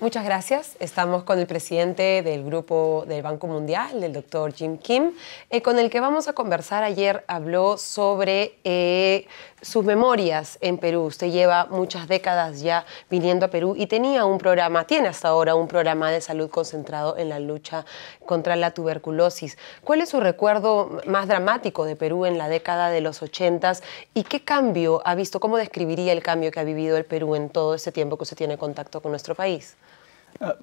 Muchas gracias. Estamos con el presidente del Grupo del Banco Mundial, el doctor Jim Kim, con el que vamos a conversar. Ayer habló sobre sus memorias en Perú. Usted lleva muchas décadas ya viniendo a Perú y tenía un programa, tiene hasta ahora un programa de salud concentrado en la lucha contra la tuberculosis. ¿Cuál es su recuerdo más dramático de Perú en la década de los 80s y qué cambio ha visto? ¿Cómo describiría el cambio que ha vivido el Perú en todo este tiempo que usted tiene contacto con nuestro país?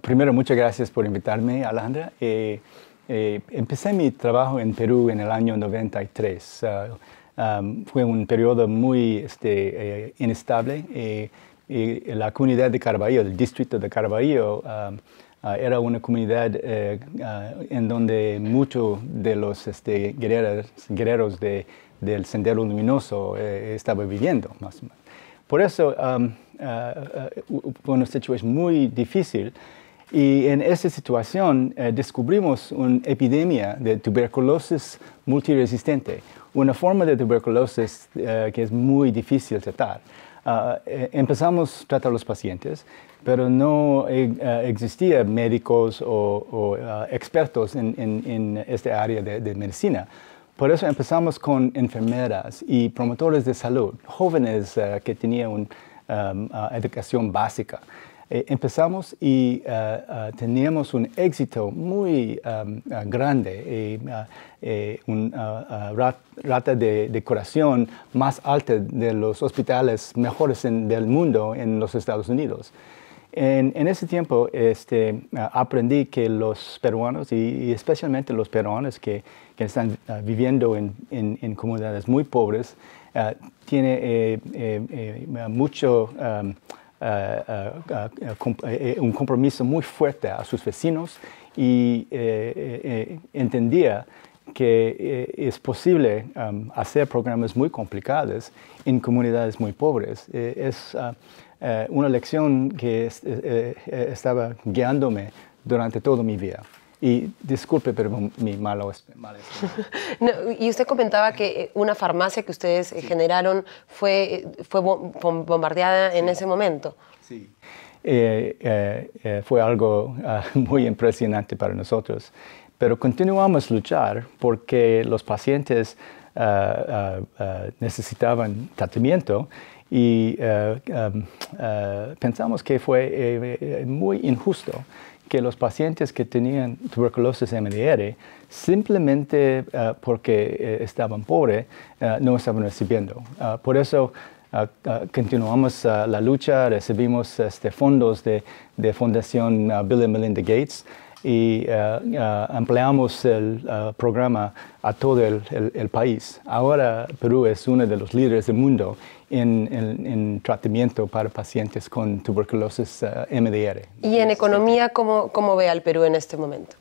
Primero, muchas gracias por invitarme, Alejandra. Empecé mi trabajo en Perú en el año 93. Fue un periodo muy inestable. La comunidad de Caraballo, el distrito de Caraballo, era una comunidad en donde muchos de los guerreros del Sendero Luminoso estaban viviendo, más o menos. Por eso fue una situación muy difícil y en esa situación descubrimos una epidemia de tuberculosis multiresistente, una forma de tuberculosis que es muy difícil de tratar. Empezamos a tratar a los pacientes, pero no existían médicos o expertos en esta área de medicina. Por eso empezamos con enfermeras y promotores de salud, jóvenes que tenían educación básica. Empezamos y teníamos un éxito muy grande, una rata de curación más alta de los hospitales mejores del mundo en los Estados Unidos. En ese tiempo aprendí que los peruanos, y especialmente los peruanos que están viviendo en comunidades muy pobres, tienen mucho un compromiso muy fuerte a sus vecinos y entendía que es posible hacer programas muy complicados en comunidades muy pobres. Es una lección que estaba guiándome durante toda mi vida. Y disculpe, pero mi malo no, y usted comentaba que una farmacia que ustedes generaron fue bombardeada en ese momento. Sí. Fue algo muy impresionante para nosotros. Pero continuamos a luchar porque los pacientes necesitaban tratamiento y pensamos que fue muy injusto que los pacientes que tenían tuberculosis MDR, simplemente porque estaban pobres, no estaban recibiendo. Por eso continuamos la lucha, recibimos fondos de Fundación Bill y Melinda Gates y ampliamos el programa a todo el país. Ahora Perú es uno de los líderes del mundo en tratamiento para pacientes con tuberculosis MDR. ¿Y en economía cómo ve al Perú en este momento?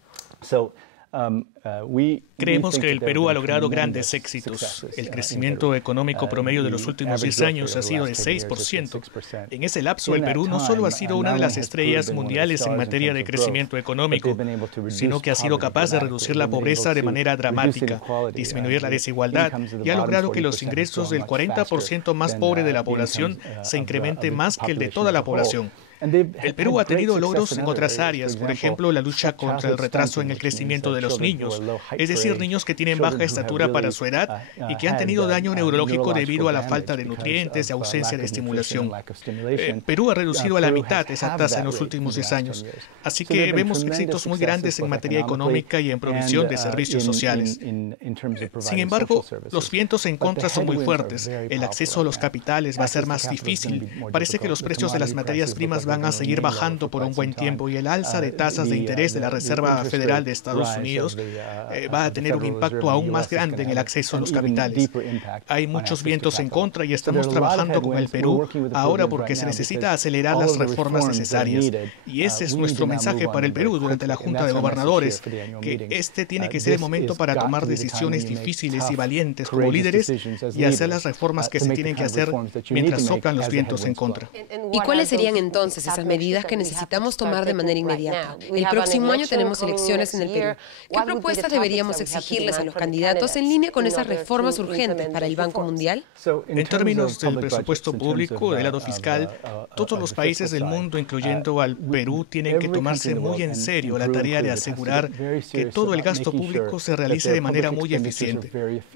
Creemos que el Perú ha logrado grandes éxitos. El crecimiento económico promedio de los últimos 10 años ha sido de 6%. En ese lapso, el Perú no solo ha sido una de las estrellas mundiales en materia de crecimiento económico, sino que ha sido capaz de reducir la pobreza de manera dramática, disminuir la desigualdad y ha logrado que los ingresos del 40% más pobre de la población se incrementen más que el de toda la población. El Perú ha tenido logros en otras áreas, por ejemplo, la lucha contra el retraso en el crecimiento de los niños, es decir, niños que tienen baja estatura para su edad y que han tenido daño neurológico debido a la falta de nutrientes y ausencia de estimulación. Perú ha reducido a la mitad esa tasa en los últimos 10 años, así que vemos éxitos muy grandes en materia económica y en provisión de servicios sociales. Sin embargo, los vientos en contra son muy fuertes, el acceso a los capitales va a ser más difícil, parece que los precios de las materias primas van a seguir bajando por un buen tiempo y el alza de tasas de interés de la Reserva Federal de Estados Unidos va a tener un impacto aún más grande en el acceso a los capitales. Hay muchos vientos en contra y estamos trabajando con el Perú ahora porque se necesita acelerar las reformas necesarias. Y ese es nuestro mensaje para el Perú durante la Junta de Gobernadores, que este tiene que ser el momento para tomar decisiones difíciles y valientes como líderes y hacer las reformas que se tienen que hacer mientras soplan los vientos en contra. ¿Y cuáles serían entonces entonces esas medidas que necesitamos tomar de manera inmediata. El próximo año tenemos elecciones en el Perú. ¿Qué propuestas deberíamos exigirles a los candidatos en línea con esas reformas urgentes para el Banco Mundial? En términos del presupuesto público, del lado fiscal, todos los países del mundo, incluyendo al Perú, tienen que tomarse muy en serio la tarea de asegurar que todo el gasto público se realice de manera muy eficiente.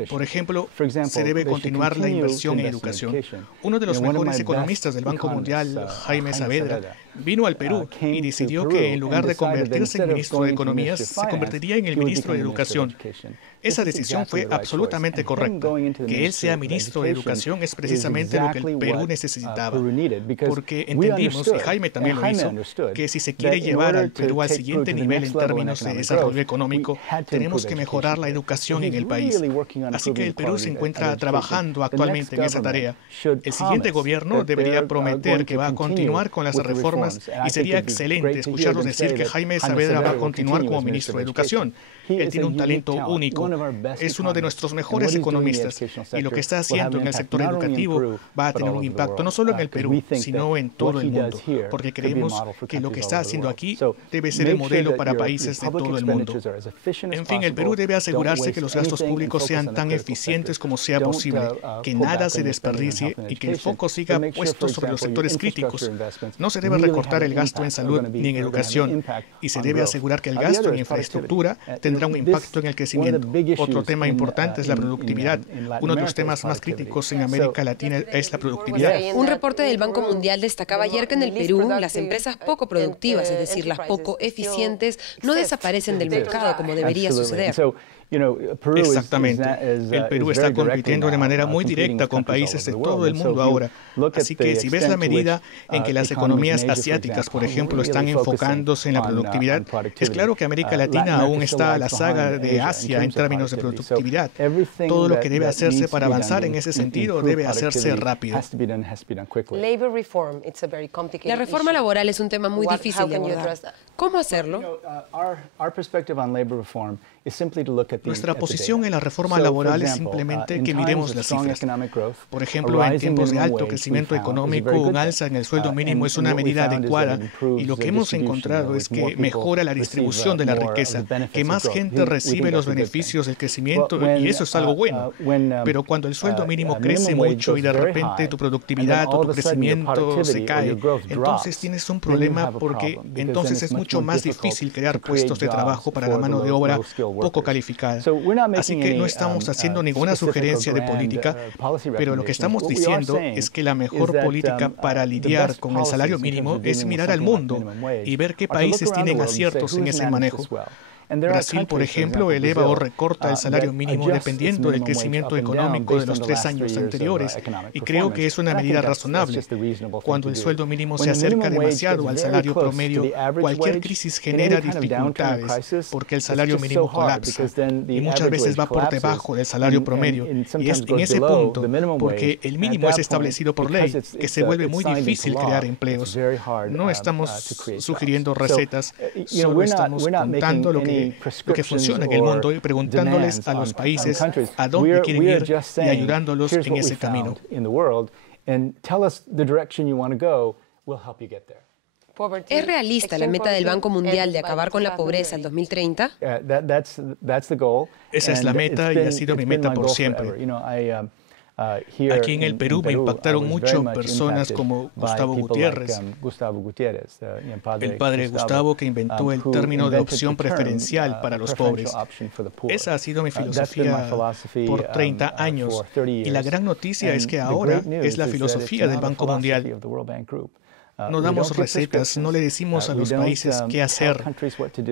Por ejemplo, se debe continuar la inversión en educación. Uno de los mejores economistas del Banco Mundial, Jaime Saavedra, vino al Perú y decidió que en lugar de convertirse en ministro de Economía, se convertiría en el ministro de Educación. Esa decisión fue absolutamente correcta. Que él sea ministro de Educación es precisamente lo que el Perú necesitaba, porque entendimos, y Jaime también lo hizo, que si se quiere llevar al Perú al siguiente nivel en términos de desarrollo económico, tenemos que mejorar la educación en el país. Así que el Perú se encuentra trabajando actualmente en esa tarea. El siguiente gobierno debería prometer que va a continuar con las reformas y sería excelente escucharlos decir que Jaime Saavedra va a continuar como ministro de Educación. Él tiene un talento único. Es uno de nuestros mejores economistas y lo que está haciendo en el sector educativo va a tener un impacto no solo en el Perú, sino en todo el mundo, porque creemos que lo que está haciendo aquí debe ser el modelo para países de todo el mundo. En fin, el Perú debe asegurarse que los gastos públicos sean tan eficientes como sea posible, que nada se desperdicie y que el foco siga puesto sobre los sectores críticos. No se debe recortar el gasto en salud ni en educación y se debe asegurar que el gasto en infraestructura tendrá un impacto en el crecimiento. Otro tema importante es la productividad. Uno de los temas más críticos en América Latina es la productividad. Un reporte del Banco Mundial destacaba ayer que en el Perú las empresas poco productivas, es decir, las poco eficientes, no desaparecen del mercado como debería suceder. Exactamente. El Perú está compitiendo de manera muy directa con países de todo el mundo ahora. Así que si ves la medida en que las economías asiáticas, por ejemplo, están enfocándose en la productividad, es claro que América Latina aún está a la saga de Asia en términos de productividad. Todo lo que debe hacerse para avanzar en ese sentido debe hacerse rápido. La reforma laboral es un tema muy difícil de abordar. ¿Cómo hacerlo? Nuestra posición en la reforma laboral es simplemente que miremos las cifras. Por ejemplo, en tiempos de alto crecimiento económico, un alza en el sueldo mínimo es una medida adecuada y lo que hemos encontrado es que mejora la distribución de la riqueza, que más gente recibe los beneficios del crecimiento y eso es algo bueno. Pero cuando el sueldo mínimo crece mucho y de repente tu productividad o tu crecimiento se cae, entonces tienes un problema porque entonces es mucho más difícil crear puestos de trabajo para la mano de obra poco calificada. Así que no estamos haciendo ninguna sugerencia de política, pero lo que estamos diciendo es que la mejor política para lidiar con el salario mínimo es mirar al mundo y ver qué países tienen aciertos en ese manejo. Brasil, por ejemplo, eleva o recorta el salario mínimo dependiendo del crecimiento económico de los 3 años anteriores, y creo que es una medida razonable. Cuando el sueldo mínimo se acerca demasiado al salario promedio, cualquier crisis genera dificultades porque el salario mínimo colapsa y muchas veces va por debajo del salario promedio. Y es en ese punto, porque el mínimo es establecido por ley, que se vuelve muy difícil crear empleos. No estamos sugiriendo recetas, solo estamos contando lo que funciona en el mundo y preguntándoles a los países a dónde quieren ir y ayudándolos en ese camino. ¿Es realista la meta del Banco Mundial de acabar con la pobreza en 2030? Esa es la meta y ha sido mi meta por siempre. Aquí en el Perú me impactaron mucho personas como Gustavo Gutiérrez, el padre Gustavo que inventó el término de opción preferencial para los pobres. Esa ha sido mi filosofía por 30 años y la gran noticia es que ahora es la filosofía del Banco Mundial. No damos recetas, no le decimos a los países qué hacer,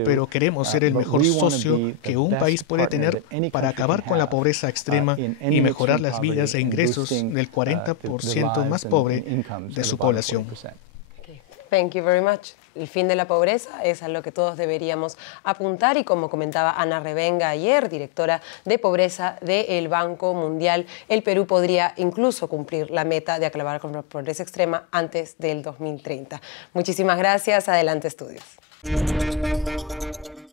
pero queremos ser el mejor socio que un país puede tener para acabar con la pobreza extrema y mejorar las vidas e ingresos del 40% más pobre de su población. Thank you very much. El fin de la pobreza es a lo que todos deberíamos apuntar y como comentaba Ana Revenga ayer, directora de pobreza del Banco Mundial, el Perú podría incluso cumplir la meta de acabar con la pobreza extrema antes del 2030. Muchísimas gracias. Adelante, estudios.